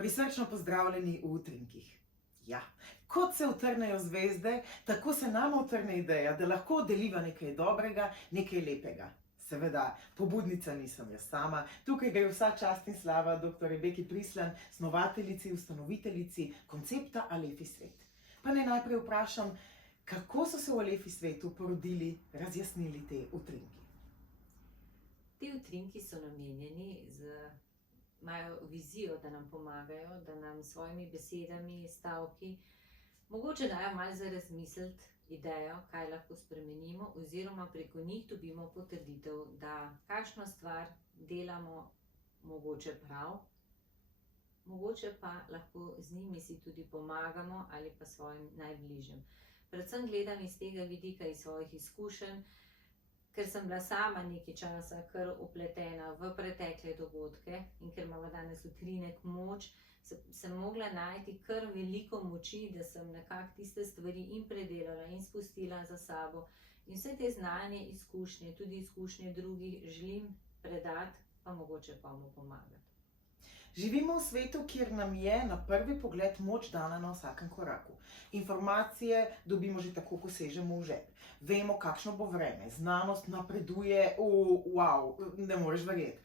Prisrčno pozdravljeni v utrinkih. Ja, kot se utrnejo zvezde, tako se nama utrne ideja, da lahko deliva nekaj dobrega, nekaj lepega. Seveda, pobudnica nisem jaz sama, tukaj gre vsa čast in slava dr. Rebeki Prislan, snovateljici, ustanoviteljici koncepta Alefi svet. Pa naj najprej vprašam, kako so se v Alefi svetu porodili, razjasnili te utrinki? Ti utrinki so namenjeni imajo vizijo, da nam pomagajo, da nam s svojimi besedami, stavki, mogoče dajo malo za razmisliti idejo, kaj lahko spremenimo, oziroma preko njih dobimo potrditev, da kakšno stvar delamo mogoče prav, mogoče pa lahko z njimi si tudi pomagamo ali pa svojim najbližjim. Predvsem gledam iz tega vidika, iz svojih izkušenj, ker sem bila sama nekaj časa kar vpletena v pretekle dogodke in ker imamo danes utrinek moč, sem mogla najti kar veliko moči, da sem nekako tiste stvari in predelala in spustila za sabo. In vse te znanje, izkušnje, tudi izkušnje drugih želim predati, pa mogoče komu pomagati. Živimo v svetu, kjer nam je na prvi pogled moč dana na vsakem koraku. Informacije dobimo že tako, ko sežemo v žep. Vemo, kakšno bo vreme, znanost napreduje, wow, ne moreš verjeti.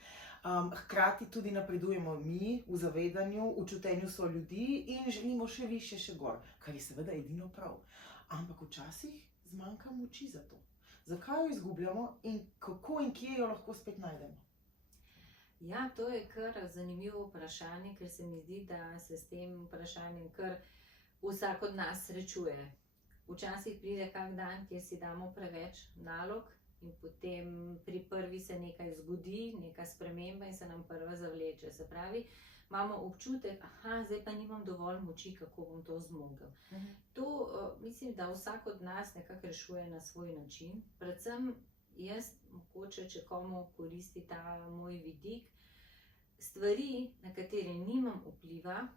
Hkrati tudi napredujemo mi v zavedanju, v čutenju soljudi in želimo še više, še gor, kar je seveda edino prav. Ampak včasih zmanjka moči za to. Zakaj jo izgubljamo in kako in kje jo lahko spet najdemo? Ja, to je kar zanimivo vprašanje, ker se mi zdi, da se s tem vprašanjem kar vsak od nas srečuje. Včasih pride kak dan, kjer si damo preveč nalog in potem pri prvi se nekaj zgodi, neka sprememba in se nam prva zavleče. Se pravi, imamo občutek, zdaj pa nimam dovolj moči, kako bom to zmogel. To mislim, da vsak od nas nekako rešuje na svoj način. Predvsem jaz, mogoče, če komu koristi ta moj vidik, stvari, na katere nimam vpliva,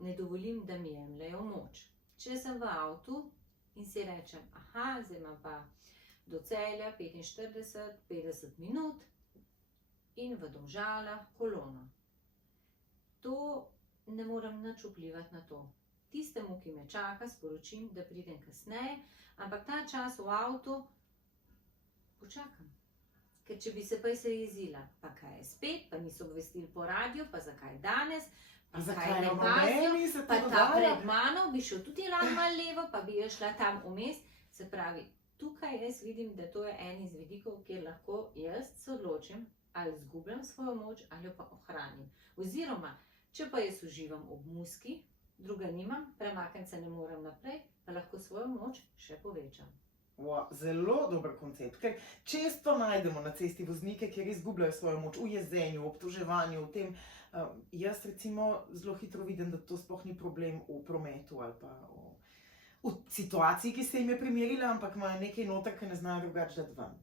ne dovolim, da mi jemljejo moč. Če sem v avtu in si rečem, zdaj imam pa do Celja 45-50 minut in v Domžalah kolono. To ne morem nič vplivati na to. Tistemu, ki me čaka, sporočim, da pridem kasneje, ampak ta čas v avtu počakam. Ker če bi se pa se jezila, pa kaj je spet, pa niso obvestili po radiju, pa zakaj danes, pa zakaj ne pazijo, pa ta pred mano bi šel tudi malo levo, pa bi jo šla tam vmes. Se pravi, tukaj jaz vidim, da to je en iz vidikov, kjer lahko jaz se odločim, ali izgubljam svojo moč, ali jo pa ohranim. Oziroma, če pa jaz uživam ob muski, druga nimam, premakniti se ne morem naprej, pa lahko svojo moč še povečam. Zelo dober koncept, ker često najdemo na cesti voznike, kjer izgubljajo svojo moč v jezenju, v obtoževanju, v tem. Jaz recimo zelo hitro vidim, da to sploh ni problem v prometu ali pa v situaciji, ki se jim je primerila, ampak imajo nekaj noter, ki ne znajo drugače dati ven.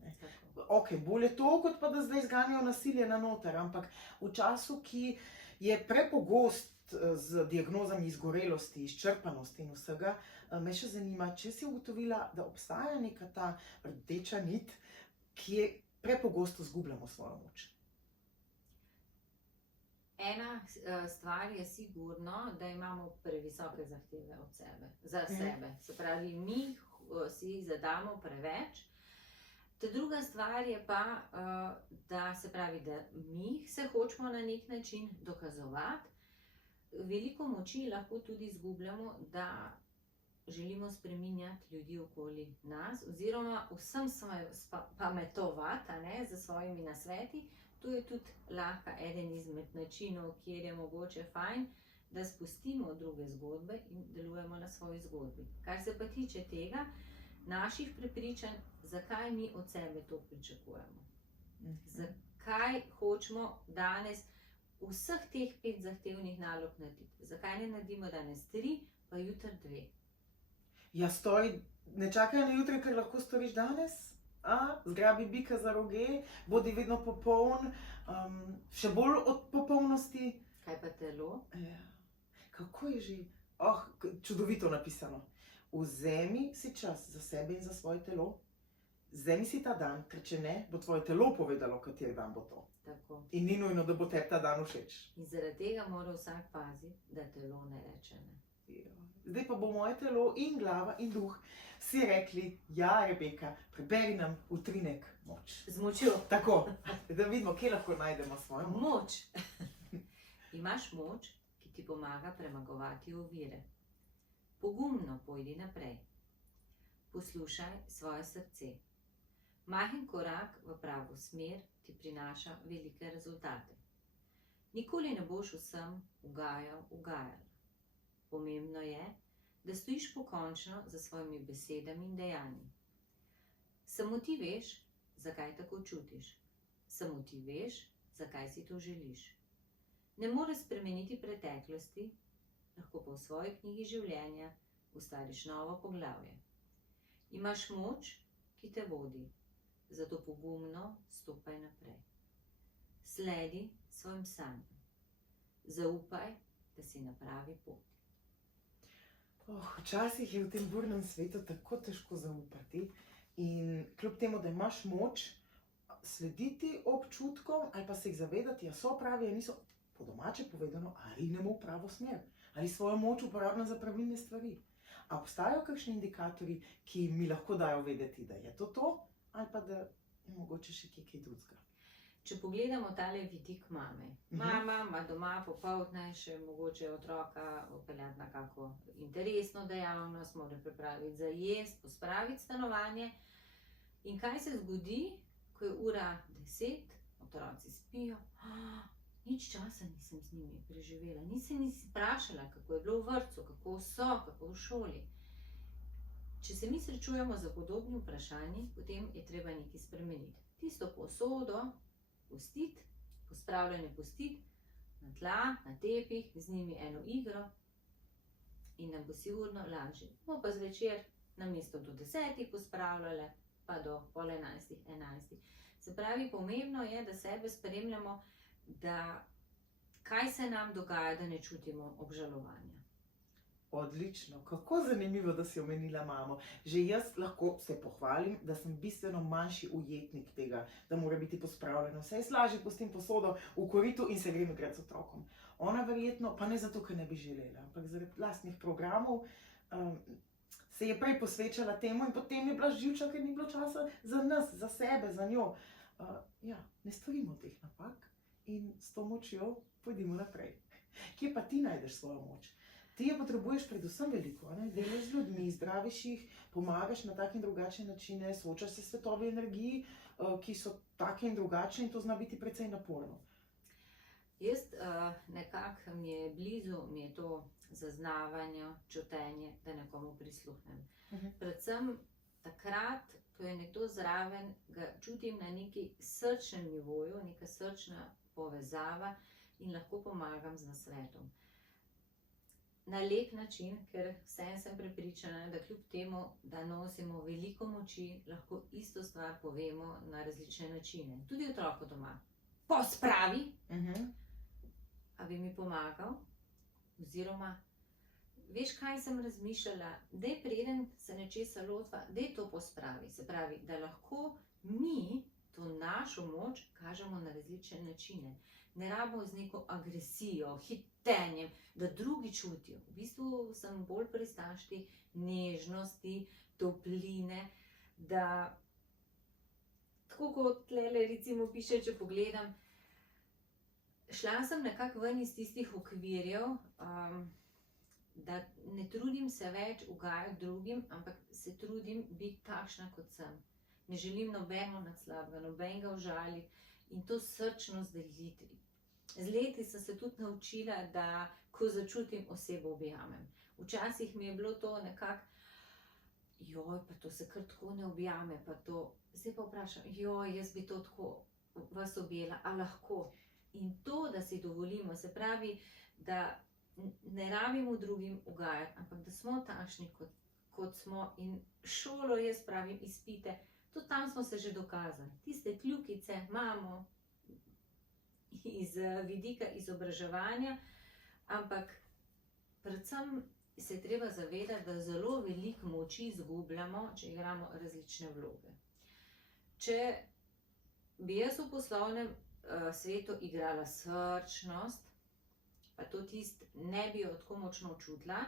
Ok, bolje to, kot pa da zdaj zganjajo nasilje na noter, ampak v času, ki je prepogost z diagnozami izgorelosti, izčrpanosti in vsega, me še zanima, če si ugotovila, da obstaja neka ta rdeča nit, ki je prepogosto izgubljamo svojo moč. Ena stvar je sigurno, da imamo previsoke zahteve od sebe, za sebe. Se pravi, mi si zadamo preveč. Ta druga stvar je pa, da se pravi, da mi se hočemo na nek način dokazovati. Veliko moči lahko tudi izgubljamo, da želimo spreminjati ljudi okoli nas, oziroma vsem pametovati za svojimi nasveti. To je tudi lahko eden izmed načinov, kjer je mogoče fajn, da spustimo druge zgodbe in delujemo na svoji zgodbi. Kar se pa tiče tega, naših prepričanj, zakaj mi od sebe to pričakujemo. Zakaj hočemo danes vseh teh 5 zahtevnih nalog narediti. Zakaj ne naredimo danes 3, pa jutri 2? Ja, ne čakaj na jutri, ker lahko storiš danes. Zgrabi bika za roge, bodi vedno popoln, še bolj od popolnosti. Kaj pa telo? Kako je že? Čudovito napisano. Vzemi si čas za sebe in za svoje telo Vzemi si ta dan, ker če ne, bo tvoje telo povedalo, kateri dan bo to. Tako. In ni nujno, da bo tebi ta dan všeč. In zaradi tega mora vsak paziti, da telo ne reče ne. Ja. Zdaj pa bo moje telo in glava in duh vsi rekli, ja, Rebeka, preberi nam utrinek moč. Z močjo. Tako, da vidimo, kje lahko najdemo svojo moč. Moč. Imaš moč, ki ti pomaga premagovati ovire. Pogumno pojdi naprej. Poslušaj svoje srce. Majhen korak v pravo smer ti prinaša velike rezultate. Nikoli ne boš vsem ugajala. Pomembno je, da stojiš pokončno za svojimi besedami in dejanji. Samo ti veš, zakaj tako čutiš. Samo ti veš, zakaj si to želiš. Ne moreš spremeniti preteklosti, lahko pa v svoji knjigi življenja ustvariš novo poglavje. Imaš moč, ki te vodi, zato pogumno stopaj naprej. Sledi svojim sanjam. Zaupaj, da si na pravi poti. Včasih je v tem burnem svetu tako težko zaupati in kljub temu, da imaš moč slediti občutkom ali pa se jih zavedati, a so pravi, a niso, po domače povedano, ali rinemo v pravo smer, ali svojo moč uporabljamo za pravilne stvari. A obstajajo kakšni indikatorji, ki mi lahko dajo vedeti, da je to, ali pa da je mogoče še kaj drugega? Če pogledamo tale vidik mame. Mama ima doma popoldne še mogoče otroka odpeljati na kako interesno dejavnost, mora pripraviti za jesti, pospraviti stanovanje. In kaj se zgodi, ko je ura 10, otroci spijo? Nič časa nisem z njimi preživela, nisem vprašala, kako je bilo v vrtcu, kako so, kako v šoli. Če se mi srečujemo z podobnimi vprašanji, potem je treba nekaj spremeniti. Tisto posodo pustiti, pospravljanje pustiti, na tla, na tepih, z njimi eno igro in nam bo sigurno lažje. Bomo pa zvečer namesto do 10 pospravljale, pa do pol 11, 11. Se pravi, pomembno je, da sebe spremljamo, da kaj se nam dogaja, da ne čutimo obžalovanja. Odlično, kako zanimivo, da si omenila mamo. Že jaz lahko se pohvalim, da sem bistveno manjši ujetnik tega, da mora biti pospravljeno. Vse je lažje pustim posodo v koritu in se grem igrat z otrokom. Ona verjetno, pa ne zato, ker ne bi želela, ampak zaradi lastnih programov, se je prej posvečala temu in potem je bila živča, ker ni bilo časa za nas, za sebe, za njo. Ja, ne storimo teh napak in s to močjo pojdimo naprej. Kje pa ti najdeš svojo moč? Ti jo potrebuješ predvsem veliko, ne? Delaš z ljudmi, zdraviš jih, pomagaš na take in drugačne načine, soočaš se s svetovi energiji, ki so take in drugačne in to zna biti precej naporno. Jaz nekako mi je blizu, mi je to zaznavanje, čutenje, da nekomu prisluhnem. Predvsem takrat, ko je nekdo zraven, ga čutim na neki srčnem nivoju, neka srčna povezava in lahko pomagam z nasvetom. Na lep način, ker vsem sem prepričana, da kljub temu, da nosimo veliko moči, lahko isto stvar povemo na različne načine. Tudi otroku doma. Pospravi! A bi mi pomagal? Oziroma, veš, kaj sem razmišljala? Daj preden se nečesa lotva, daj to pospravi. Se pravi, da lahko mi to našo moč kažemo na različne načine. Ne rabimo z neko agresijo, hitenjem, da drugi čutijo. V bistvu sem bolj pristašti nežnosti, topline, da tako kot tlele recimo piše, če pogledam, šla sem nekako ven iz tistih okvirjev, da ne trudim se več ugajati drugim, ampak se trudim biti takšna, kot sem. Ne želim nobeno nadslabega, nobenega užaliti in to srčnost deliti. Z leti sem se tudi naučila, da ko začutim, osebo objamem. Včasih mi je bilo to nekako, joj, pa to se kar tako ne objame, pa to. Zdaj pa vprašam, joj, jaz bi to tako vas objela, a lahko. In to, da si dovolimo, se pravi, da ne rabimo drugim ugajati, ampak da smo takšni, kot smo. In šolo, jaz pravim, izpite, tudi tam smo se že dokazali. Tiste kljukice imamo iz vidika izobraževanja, ampak predvsem se je treba zavedati, da zelo veliko moči izgubljamo, če igramo različne vloge. če bi jaz v poslovnem svetu igrala srčnost, pa to ne bi jo tako močno čutila,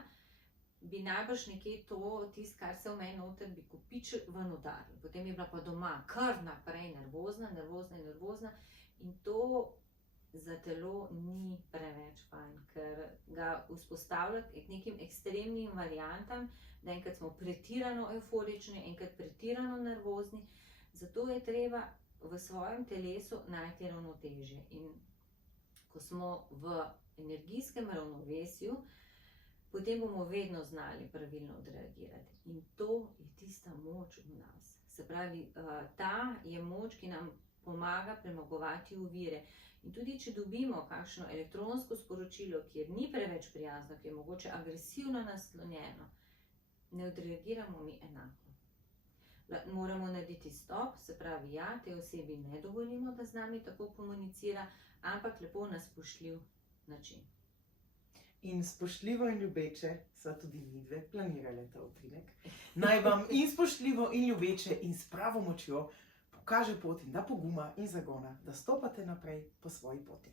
bi najbrž nekje to, kar se v meni noter, bi kopičil ven udaril. Potem je bila pa doma kar naprej nervozna in to za telo ni preveč fajn, ker ga vzpostavljati k nekim ekstremnim variantam, da enkrat smo pretirano evforični, enkrat pretirano nervozni, zato je treba v svojem telesu najti ravnotežje. In ko smo v energijskem ravnovesju, potem bomo vedno znali pravilno odreagirati. In to je tista moč v nas. Se pravi, ta je moč, ki nam pomaga premagovati ovire. In tudi, če dobimo kakšno elektronsko sporočilo, kjer ni preveč prijazno, ki je mogoče agresivno naslonjeno, ne odreagiramo mi enako. Moramo narediti stop, se pravi, ja, tej osebi ne dovolimo, da z nami tako komunicira, ampak lepo na spoštljiv način. In spoštljivo in ljubeče sva tudi midve planirale ta utrinek. Naj vam in spoštljivo in ljubeče in s pravo močjo pokaže pot in da poguma in zagona, da stopate naprej po svoji poti.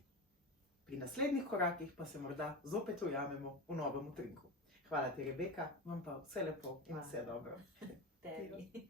Pri naslednjih korakih pa se morda zopet ujamemo v novem utrinku. Hvala ti, Rebeka, vam pa vse lepo in vse dobro. Tebi.